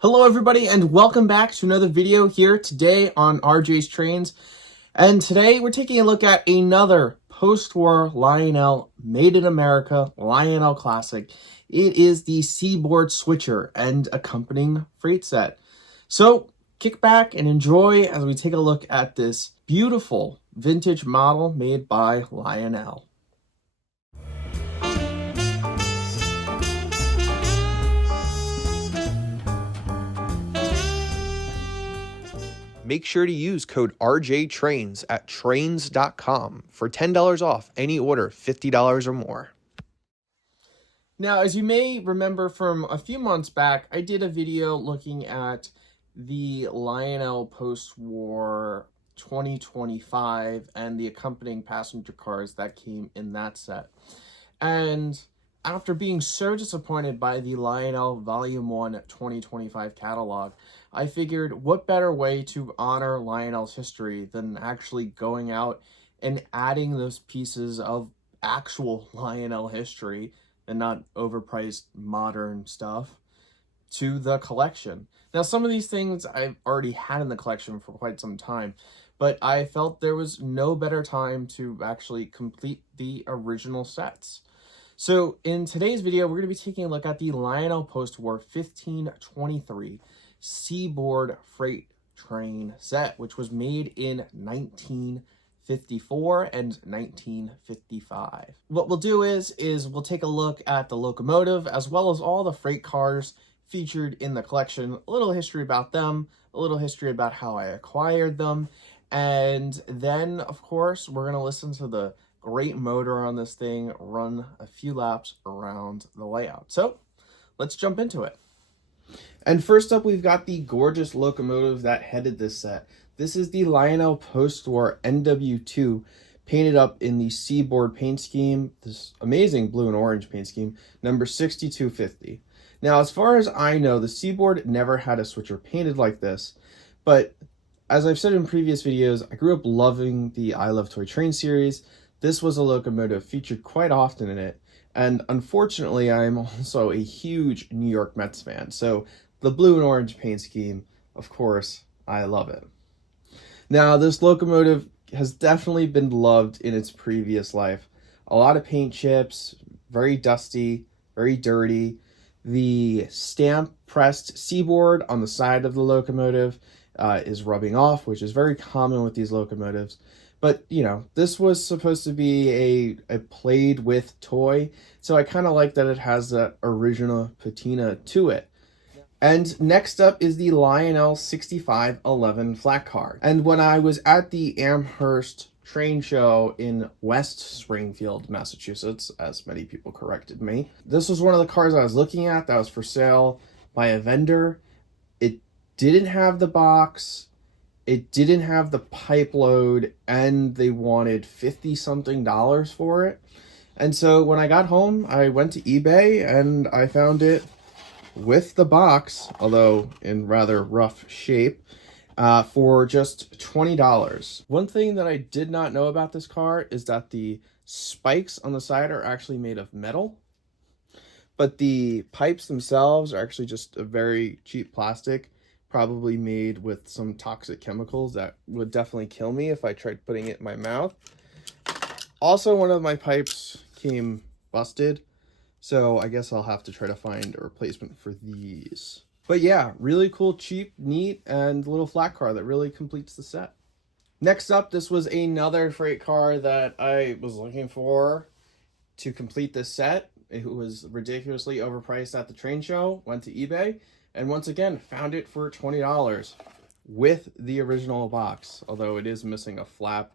Hello everybody and welcome back to another video here today on RJ's Trains. And today we're taking a look at another post-war Lionel Made in America Lionel classic. It is the Seaboard Switcher and accompanying freight set. So kick back and enjoy as we take a look at this beautiful vintage model made by Lionel. Make sure to use code RJTRAINS at trains.com for $10 off any order $50 or more. Now, as you may remember from a few months back, I did a video looking at the Lionel Postwar 2025 and the accompanying passenger cars that came in that set. And after being so disappointed by the Lionel Volume 1 2025 catalog, I figured what better way to honor Lionel's history than actually going out and adding those pieces of actual Lionel history and not overpriced modern stuff to the collection. Now, some of these things I've already had in the collection for quite some time, but I felt there was no better time to actually complete the original sets. So in today's video, we're going to be taking a look at the Lionel Postwar 1523 Seaboard Freight Train Set, which was made in 1954 and 1955. What we'll do is we'll take a look at the locomotive as well as all the freight cars featured in the collection, a little history about them, a little history about how I acquired them, and then, of course, we're going to listen to the great motor on this thing run a few laps around the layout. So let's jump into it. And first up, we've got the gorgeous locomotive that headed this set. This is the Lionel Postwar NW2, painted up in the Seaboard paint scheme, this amazing blue and orange paint scheme, number 6250. Now, as far as I know, the Seaboard never had a switcher painted like this, but as I've said in previous videos, I grew up loving the I Love Toy Train series. This was a locomotive featured quite often in it, and unfortunately, I am also a huge New York Mets fan, so the blue and orange paint scheme, of course, I love it. Now, this locomotive has definitely been loved in its previous life. A lot of paint chips, very dusty, very dirty. The stamp pressed Seaboard on the side of the locomotive is rubbing off, which is very common with these locomotives. But, you know, this was supposed to be a played with toy, so I kind of like that it has that original patina to it. And next up is the Lionel 6511 flat car. And when I was at the Amherst train show in West Springfield, Massachusetts, as many people corrected me, this was one of the cars I was looking at that was for sale by a vendor. It didn't have the box, it didn't have the pipe load, and they wanted $50-something for it. And so when I got home, I went to eBay and I found it with the box, although in rather rough shape, for just $20. One thing that I did not know about this car is that the spikes on the side are actually made of metal, but the pipes themselves are actually just a very cheap plastic, probably made with some toxic chemicals that would definitely kill me if I tried putting it in my mouth. Also, one of my pipes came busted, so I guess I'll have to try to find a replacement for these. But yeah, really cool, cheap, neat, and little flat car that really completes the set. Next up, this was another freight car that I was looking for to complete this set. It was ridiculously overpriced at the train show, went to eBay, and once again, found it for $20 with the original box, although it is missing a flap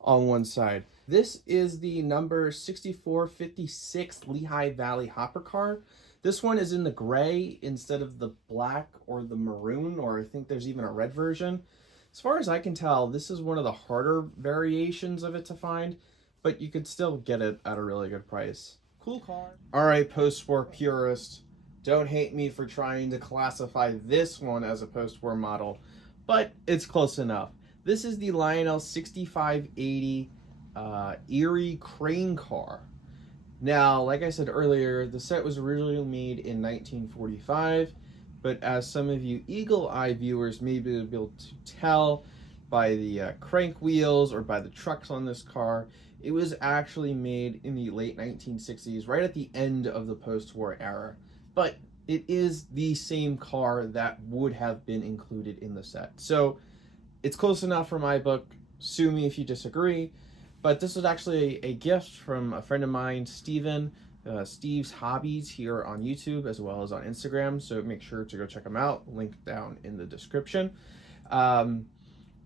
on one side. This is the number 6456 Lehigh Valley hopper car. This one is in the gray instead of the black or the maroon, or I think there's even a red version. As far as I can tell, this is one of the harder variations of it to find, but you could still get it at a really good price. Cool car. All right, post-war purist, don't hate me for trying to classify this one as a post-war model, but it's close enough. This is the Lionel 6580 Erie crane car. Now, like I said earlier, the set was originally made in 1945. but as some of you eagle-eye viewers may be able to tell by the crank wheels or by the trucks on this car, it was actually made in the late 1960s, right at the end of the post-war era. But it is the same car that would have been included in the set. So it's close enough for my book. Sue me if you disagree. But this was actually a gift from a friend of mine, Steven, Steve's Hobbies, here on YouTube as well as on Instagram. So make sure to go check him out. Link down in the description.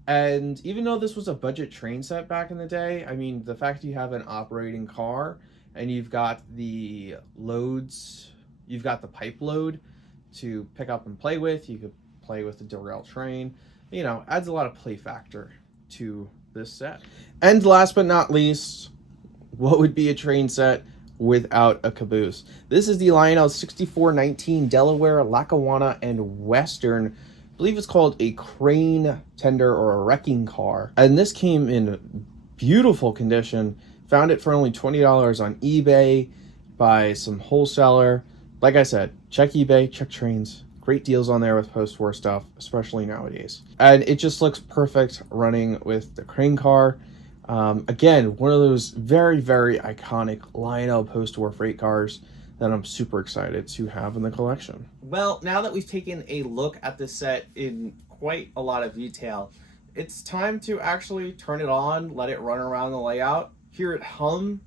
And even though this was a budget train set back in the day, I mean, the fact you have an operating car and you've got the loads, you've got the pipe load to pick up and play with, you could play with the derailed train, you know, adds a lot of play factor to this set. And last but not least, what would be a train set without a caboose? This is the Lionel 6419 Delaware, Lackawanna, and Western. I believe it's called a crane tender or a wrecking car. And this came in beautiful condition. Found it for only $20 on eBay by some wholesaler. Like I said, check eBay, check Trains. Great deals on there with post-war stuff, especially nowadays. And it just looks perfect running with the crane car. Again, one of those very, very iconic Lionel post-war freight cars that I'm super excited to have in the collection. Well, now that we've taken a look at this set in quite a lot of detail, it's time to actually turn it on, let it run around the layout, hear it hum,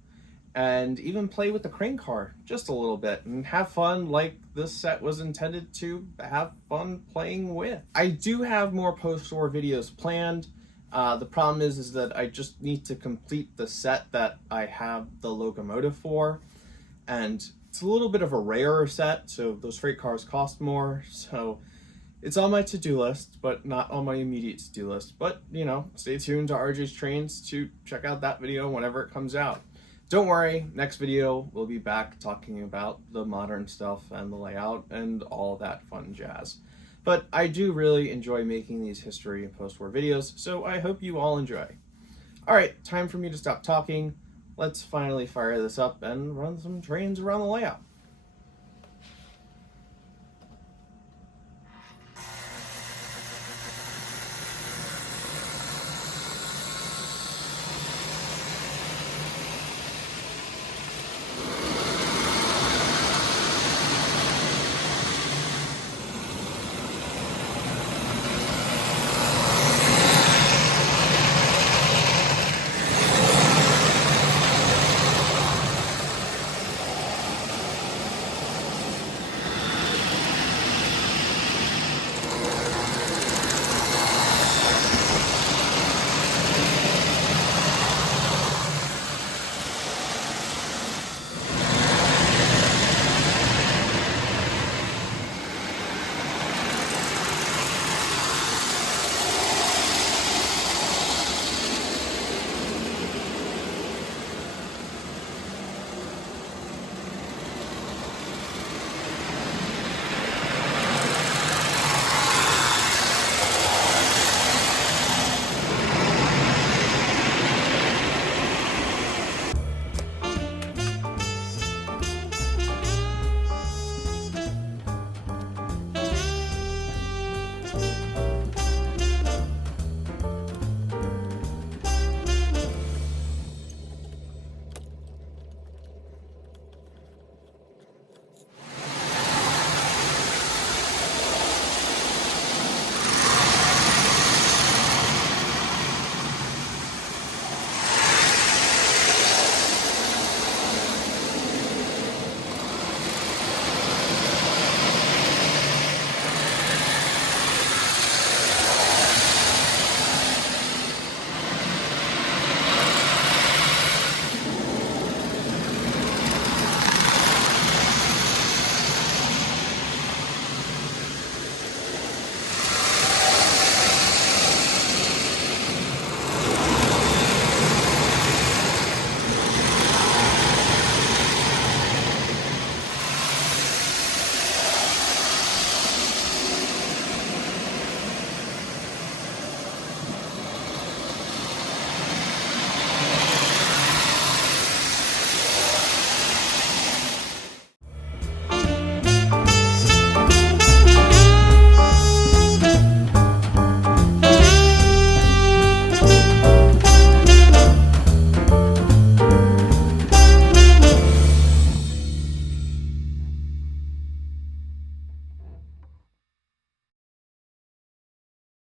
and even play with the crane car just a little bit and have fun like this set was intended to have fun playing with. I do have more post-war videos planned. The problem is that I just need to complete the set that I have the locomotive for, and it's a little bit of a rarer set, so those freight cars cost more, so it's on my to-do list, but not on my immediate to-do list. But, you know, stay tuned to RJ's Trains to check out that video whenever it comes out. Don't worry, next video we'll be back talking about the modern stuff and the layout and all that fun jazz. But I do really enjoy making these history and post-war videos, so I hope you all enjoy. Alright, time for me to stop talking. Let's finally fire this up and run some trains around the layout.